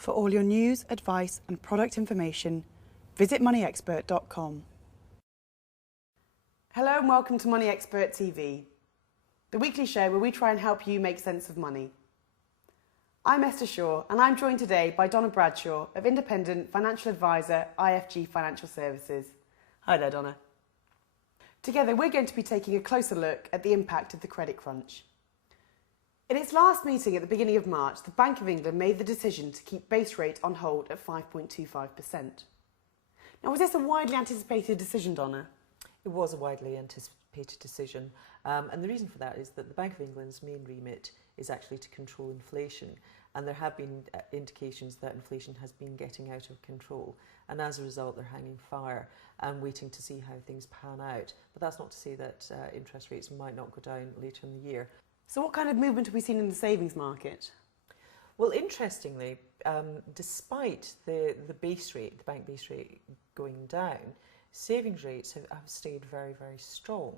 For all your news, advice and product information, visit MoneyExpert.com. Hello and welcome to MoneyExpert TV, the weekly show where we try and help you make sense of money. I'm Esther Shaw and I'm joined today by Donna Bradshaw of independent financial advisor IFG Financial Services. Hi there, Donna. Together we're going to be taking a closer look at the impact of the credit crunch. In its last meeting at the beginning of March, the Bank of England made the decision to keep base rate on hold at 5.25%. Now, was this a widely anticipated decision, Donna? It was a widely anticipated decision, and the reason for that is that the Bank of England's main remit is actually to control inflation, and there have been indications that inflation has been getting out of control, and as a result they're hanging fire and waiting to see how things pan out. But that's not to say that interest rates might not go down later in the year. So what kind of movement have we seen in the savings market? Well, interestingly, despite the base rate, the bank base rate going down, savings rates have stayed very, very strong.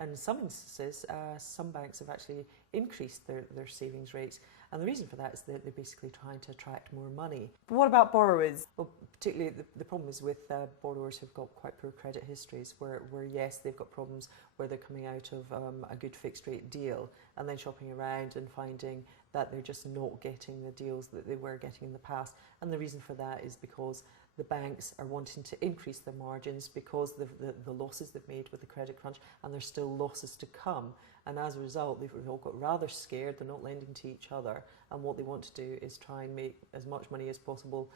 And in some instances, some banks have actually increased their savings rates. And the reason for that is that they're basically trying to attract more money. But what about borrowers? Well, particularly the problem is with borrowers who've got quite poor credit histories, where yes, they've got problems where they're coming out of a good fixed rate deal and then shopping around and finding that they're just not getting the deals that they were getting in the past. And the reason for that is because the banks are wanting to increase their margins because of the losses they've made with the credit crunch, and there's still losses to come. And as a result, they've all got rather scared, they're not lending to each other, and what they want to do is try and make as much money as possible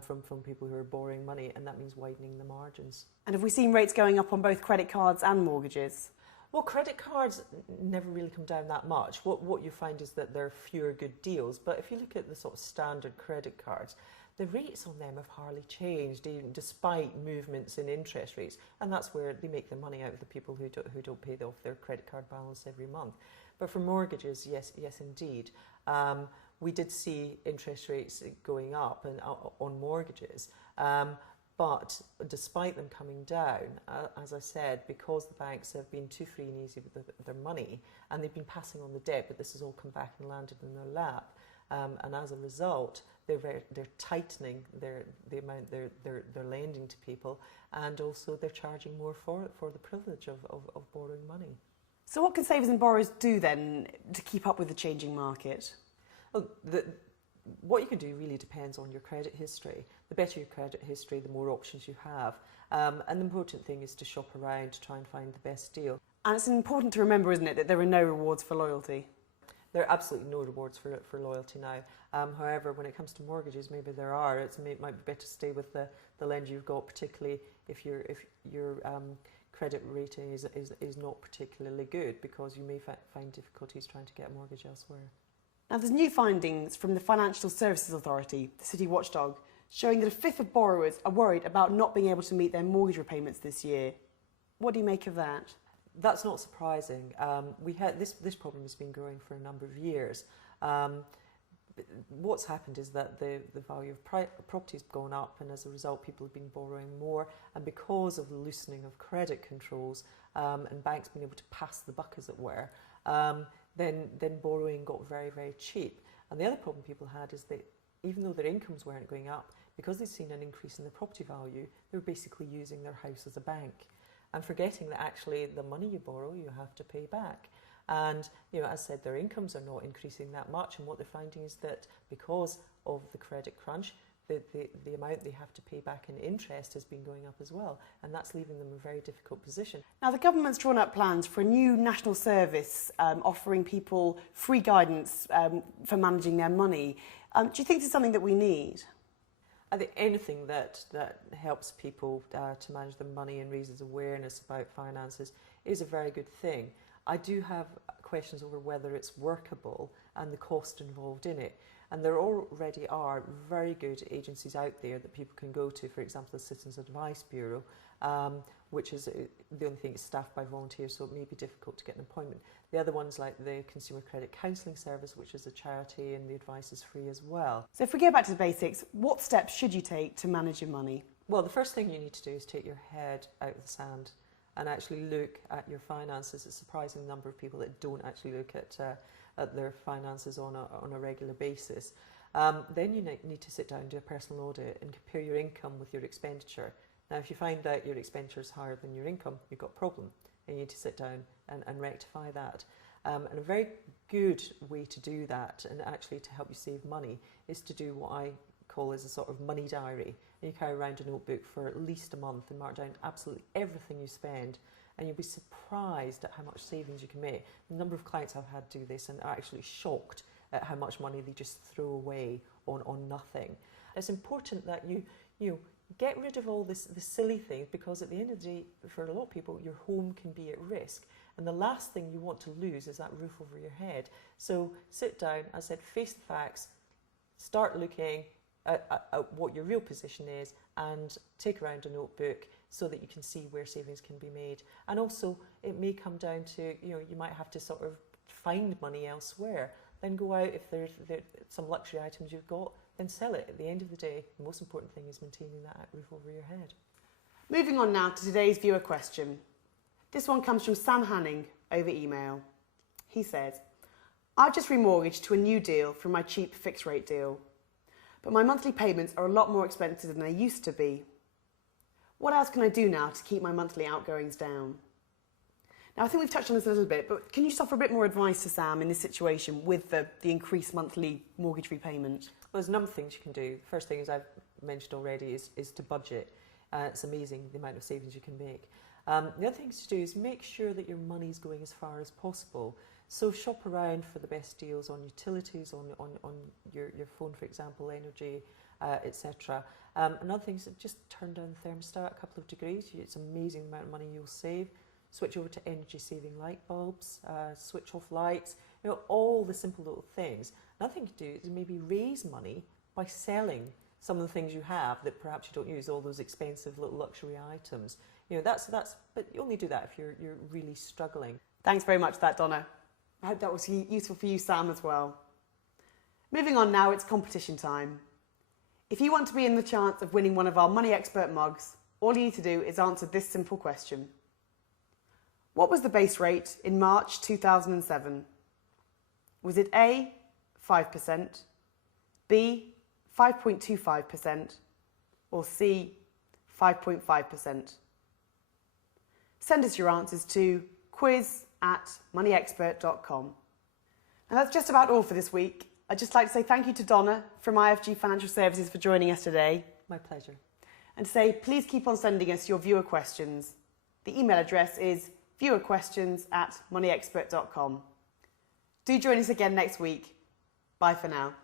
from people who are borrowing money, and that means widening the margins. And have we seen rates going up on both credit cards and mortgages? Well, credit cards never really come down that much. What you find is that there are fewer good deals, but if you look at the sort of standard credit cards, the rates on them have hardly changed, even despite movements in interest rates, and that's where they make their money out of the people who don't pay off their credit card balance every month. But for mortgages, yes indeed, we did see interest rates going up and on mortgages. But despite them coming down, as I said, because the banks have been too free and easy with their money, and they've been passing on the debt, but this has all come back and landed in their lap. And as a result, they're tightening the amount they're lending to people, and also they're charging more for it, for the privilege of borrowing money. So what can savers and borrowers do then to keep up with the changing market? Well, what you can do really depends on your credit history. The better your credit history, the more options you have. And the important thing is to shop around to try and find the best deal. And it's important to remember, isn't it, that there are no rewards for loyalty? There are absolutely no rewards for loyalty now. However, when it comes to mortgages, maybe there are. It might be better to stay with the lender you've got, particularly if your credit rating is not particularly good, because you may find difficulties trying to get a mortgage elsewhere. Now, there's new findings from the Financial Services Authority, the city watchdog, showing that a fifth of borrowers are worried about not being able to meet their mortgage repayments this year. What do you make of that? That's not surprising. We had this problem has been growing for a number of years. What's happened is that the value of property has gone up, and as a result people have been borrowing more, and because of the loosening of credit controls and banks being able to pass the buck, as it were, then borrowing got very, very cheap. And the other problem people had is that even though their incomes weren't going up, because they'd seen an increase in their property value, they were basically using their house as a bank and forgetting that actually the money you borrow you have to pay back. And as I said, their incomes are not increasing that much, and what they're finding is that because of the credit crunch, the amount they have to pay back in interest has been going up as well, and that's leaving them in a very difficult position. Now, the government's drawn up plans for a new national service offering people free guidance for managing their money. Do you think this is something that we need? I think anything that helps people to manage their money and raises awareness about finances is a very good thing. I do have questions over whether it's workable and the cost involved in it. And there already are very good agencies out there that people can go to, for example, the Citizens Advice Bureau, which is the only thing is staffed by volunteers, so it may be difficult to get an appointment. The other ones, like the Consumer Credit Counselling Service, which is a charity, and the advice is free as well. So if we go back to the basics, what steps should you take to manage your money? Well, the first thing you need to do is take your head out of the sand and actually look at your finances. It's a surprising number of people that don't actually look at their finances on a regular basis. Then you need to sit down and do a personal audit and compare your income with your expenditure. Now, if you find that your expenditure is higher than your income, you've got a problem, and you need to sit down and rectify that. And a very good way to do that, and actually to help you save money, is to do what I call as a sort of money diary. And you carry around a notebook for at least a month and mark down absolutely everything you spend, and you'll be surprised at how much savings you can make. The number of clients I've had do this and are actually shocked at how much money they just throw away on nothing. It's important that you get rid of all the silly things, because at the end of the day, for a lot of people, your home can be at risk. And the last thing you want to lose is that roof over your head. So sit down, as I said, face the facts, start looking at what your real position is, and take around a notebook so that you can see where savings can be made. And also, it may come down to, you might have to sort of find money elsewhere. Then go out, if there's some luxury items you've got, then sell it. At the end of the day, the most important thing is maintaining that roof over your head. Moving on now to today's viewer question. This one comes from Sam Hanning over email. He says, I've just remortgaged to a new deal from my cheap fixed rate deal, but my monthly payments are a lot more expensive than they used to be. What else can I do now to keep my monthly outgoings down? Now, I think we've touched on this a little bit, but can you just offer a bit more advice to Sam in this situation with the increased monthly mortgage repayment? Well, there's a number of things you can do. The first thing, as I've mentioned already, is to budget. It's amazing the amount of savings you can make. The other thing to do is make sure that your money's going as far as possible. So shop around for the best deals on utilities, on your phone, for example, energy, etc. Another thing is just turn down the thermostat a couple of degrees. It's amazing the amount of money you'll save. Switch over to energy-saving light bulbs, switch off lights, all the simple little things. Another thing to do is maybe raise money by selling some of the things you have that perhaps you don't use, all those expensive little luxury items. But you only do that if you're really struggling. Thanks very much for that, Donna. I hope that was useful for you, Sam, as well. Moving on now, it's competition time. If you want to be in the chance of winning one of our Money Expert mugs, all you need to do is answer this simple question. What was the base rate in March 2007? Was it A, 5%, B, 5.25%, or C, 5.5%? Send us your answers to quiz@moneyexpert.com. And that's just about all for this week. I'd just like to say thank you to Donna from IFG Financial Services for joining us today. My pleasure. And say please keep on sending us your viewer questions. The email address is viewerquestions@moneyexpert.com. Do join us again next week. Bye for now.